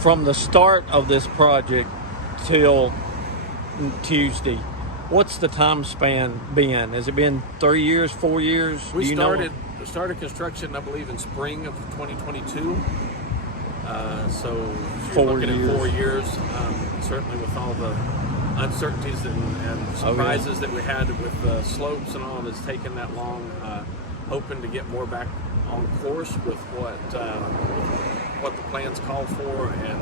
from the start of this project till Tuesday, what's the time span been? Has it been 3 years, 4 years? We started construction, I believe, in spring of 2022. So you're looking at 4 years. Certainly with all the uncertainties and surprises that we had with the slopes and all, it's taken that long. Hoping to get more back on course with what the plans call for, and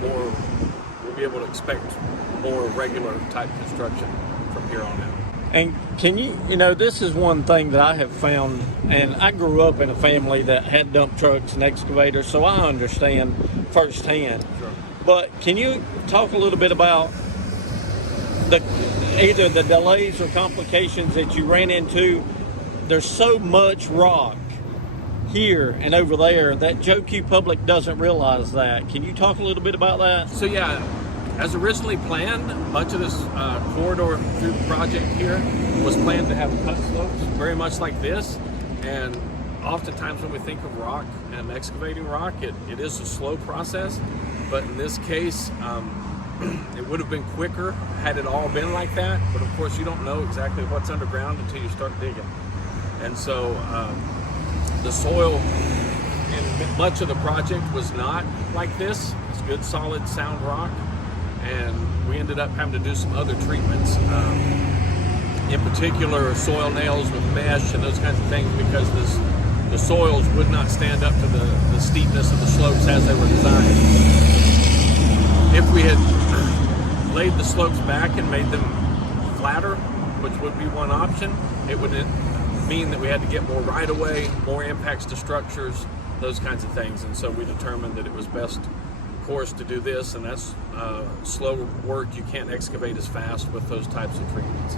more. We'll be able to expect more regular type construction from here on out. And can this is one thing that I have found, and I grew up in a family that had dump trucks and excavators, so I understand firsthand. Sure. But can you talk a little bit about either the delays or complications that you ran into? There's so much rock here and over there that Joe Q public doesn't realize that. Can you talk a little bit about that? So yeah, as originally planned, much of this corridor through the project here was planned to have cut slopes, very much like this. And oftentimes when we think of rock and excavating rock, it is a slow process. But in this case, it would have been quicker had it all been like that. But of course, you don't know exactly what's underground until you start digging. And so the soil in much of the project was not like this. It's good, solid, sound rock. And we ended up having to do some other treatments, in particular soil nails with mesh and those kinds of things, because the soils would not stand up to the steepness of the slopes as they were designed. If we had laid the slopes back and made them flatter, which would be one option, it would mean that we had to get more right-of-way, more impacts to structures, those kinds of things. And so we determined that it was best course to do this, and that's slow work. You can't excavate as fast with those types of treatments.